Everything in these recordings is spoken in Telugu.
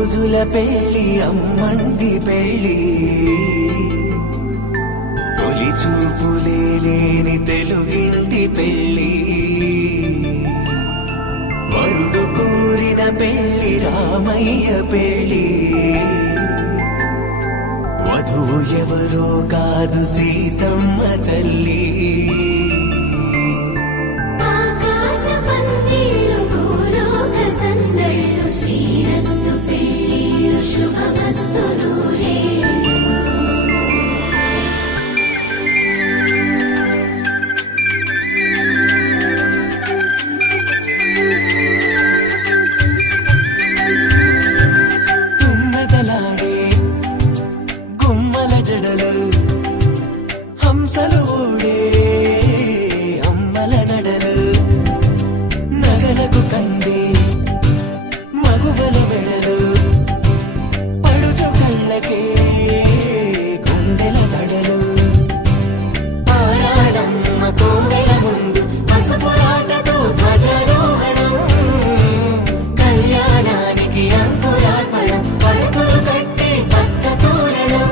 రోజుల పెళ్లి అమ్మండి పెళ్లి తొలి చూపులే లేని తెలుగింటి పెళ్లి వరుడు కోరిన పెళ్లి రామయ్య పెళ్లి వధువు ఎవరో కాదు సీతమ్మ తల్లి శ్రీరస్తు పెళ్ళిళ్ళు శుభమస్తు నూరేళ్ళు. తుమ్మెదలాడే గుమ్మల జడలు హంసలు ఊడే అమ్మల నడలు నగలకు కంది మగువల వెడలు పడుచు కళ్ళకే గుండెల దడలు పారాడమ్మ కోవెల ముందు పసుపు రాతతో ధ్వజారోహణం కళ్యాణానికి అంకురార్పణం పడకలు కట్టి పచ్చ తోరణం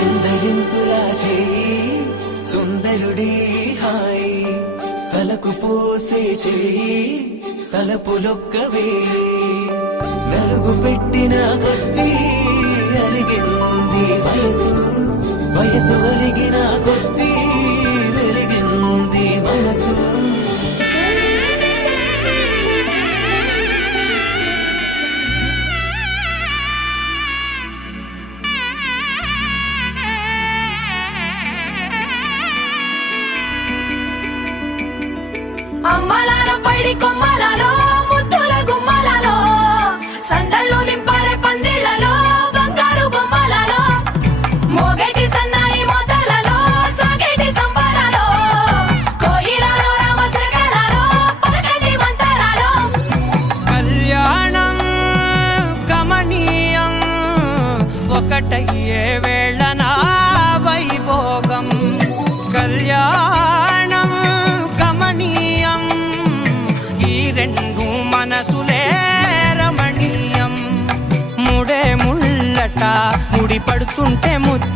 ఎందరింతులా చేయి సుందరుడి హాయి తలకు పోసే చేయి తలపులొక్కవే నలుగు పెట్టిన కొద్దీ అరిగింది వయసు వయసు అరిగిన కొద్దీ వెలిగింది మనసు అమ్మలాల పైడి కొమ్మలలో ముద్దుల గుమ్మలలో సందళ్ళు నింపారే పందిళ్లలో బంగారు బొమ్మలలో మోగేటి సన్నాయి మోతలలో సాగేటి సంబరాలో కోయిలలో రామశకలలో పలకటి మంతరాలో కళ్యాణం గమనీయం ఒకటయ్యే వేళ నా వైభోగం కళ్యాణం గమనీయం ఈ రెండు మనసులే రమణీయం ముడే ముళ్ళట ముడి పడుతుంటే ముద్దు